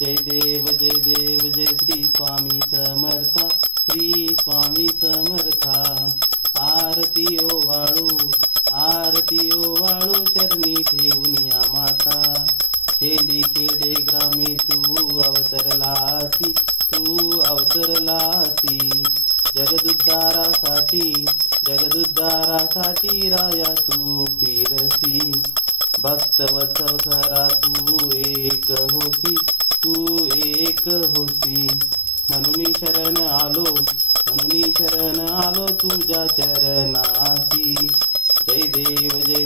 जय देव जय श्री स्वामी समर्था, श्री स्वामी समर्था। आरती ओवाळू चरणी ठेवूनिया माता, छेली खेडे ग्रामी तू अवतरलासी, जगदुद्धारासाठी राया तू फिरसी। भक्त वत्सल खरा तू एक होसी, म्हणून शरण आलो तुझ्या चरणासी। जय देव जय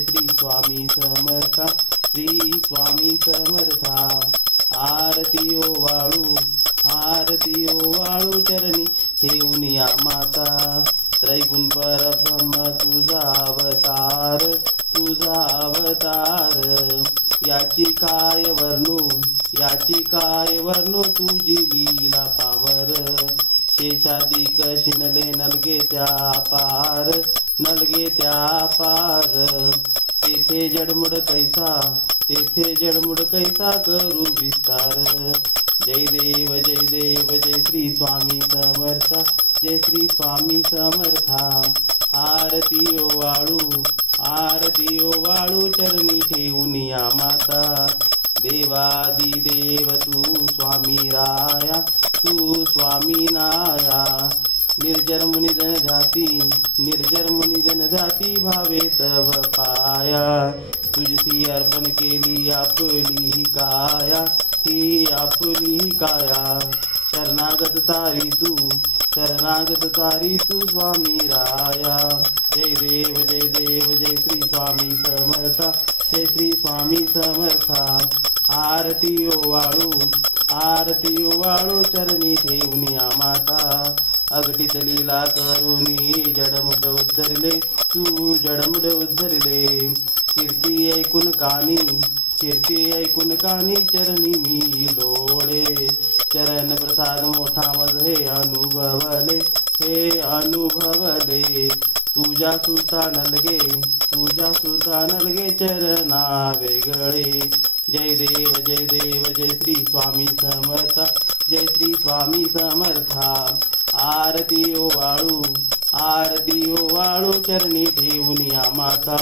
श्री स्वामी समर्था, श्री स्वामी समर्था। आरती ओवाळू चरणी ठेवूनिया माता, त्रैगुण परब्रह्म तुझा अवतार। याची काय वर्णू तुझी लीला पावर, शेषादिक शिनले नलगे त्या पार। तेथे जडमुड कैसा करू विस्तार। जय देव जय श्री स्वामी समर्था, जय श्री स्वामी समर्था। आरती ओवाळू चरणी ठेवूनिया माता, देवादिदेव तू स्वामी राया, तू स्वामी नाया। निर्जर मुनिजन जाती भावे तव पाया, तुझसी अर्पण केली आपली ही काया। शरणागत तारी तू स्वामी राया। जय देव जय श्री स्वामी समर्था, जय श्री स्वामी समर्था। आरती ओवाळू चरणी ठेवूनिया माता, अगटीत लीला करुणी जडमुड उद्धरले। कीर्ती ऐकून कानी चरणी मी लोळे, चरण प्रसाद मोठा मज हे अनुभवले। तुझ्या सुता नलगे चरणा वेगळे। जय देव जय श्री स्वामी समर्था, जय श्री स्वामी समर्था। आरती ओवाळू चरणी ठेवूनिया माता।